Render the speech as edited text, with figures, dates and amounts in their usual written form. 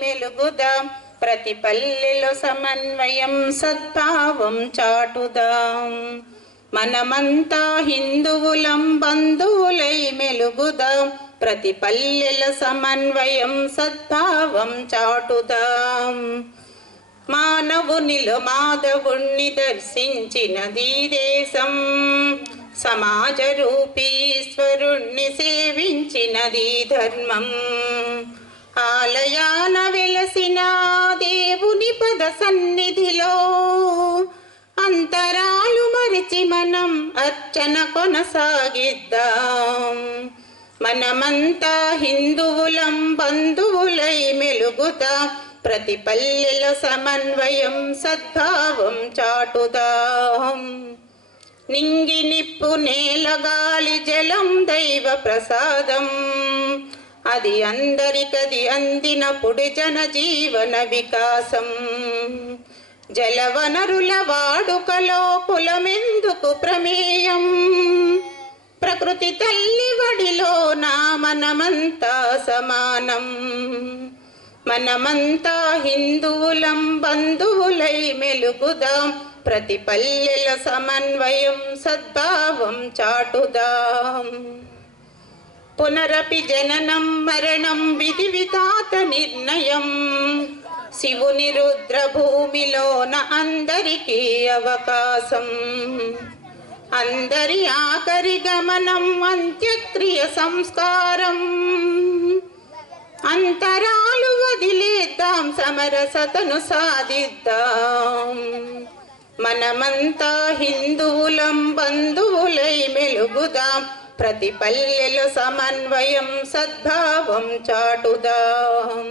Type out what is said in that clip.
మెలుగుదాం, ప్రతి పల్లెలో సమన్వయం సద్భావం చాటుదాం. మనమంతా హిందువులం, బంధువులై మెలుగుదాం, ప్రతి పల్లెలో సమన్వయం సద్భావం చాటుదాం. మానవునిలో మాధవుణ్ణి దర్శించినది దేశం, సమాజ రూపీశ్వరుణ్ణి సేవించినది ధర్మం. ఆలయాన వెలసిన దేవుని పద సన్నిధిలో అంతరాలు మరిచి మనం అర్చన కొనసాగిద్దాం. మనమంతా హిందువులం, బంధువులై మెలుగుదాం, ప్రతి పల్లెలో సమన్వయం సద్భావం చాటుదాం. నింగి నిప్పు నేల గాలి జలం దైవ ప్రసాదం, అది అందరికది అందినప్పుడు జన జీవన వికాసం. జలవనరుల వాడుకలో కులమెందుకు ప్రమేయం, ప్రకృతి తల్లి వడిలో నా మనమంతా సమానం. మనమంతా హిందువులం, బంధువులై మెలుగుదాం, ప్రతి పల్లెల సమన్వయం సద్భావం చాటుదాం. పునరపి జననం మరణం విధి విధాత నిర్ణయం, శివుని రుద్ర భూమిలోన అందరికీ అవకాశం. అందరి ఆఖరి గమనం అంత్యక్రియ సంస్కారం, అంతరాలు వదిలేద్దాం, సమరసతను సాధిద్దాం. మనమంతా హిందువులం, బంధువులై మెలుగుదాం, ప్రతి పల్లెలో సమన్వయం సద్భావం చాటుదాం.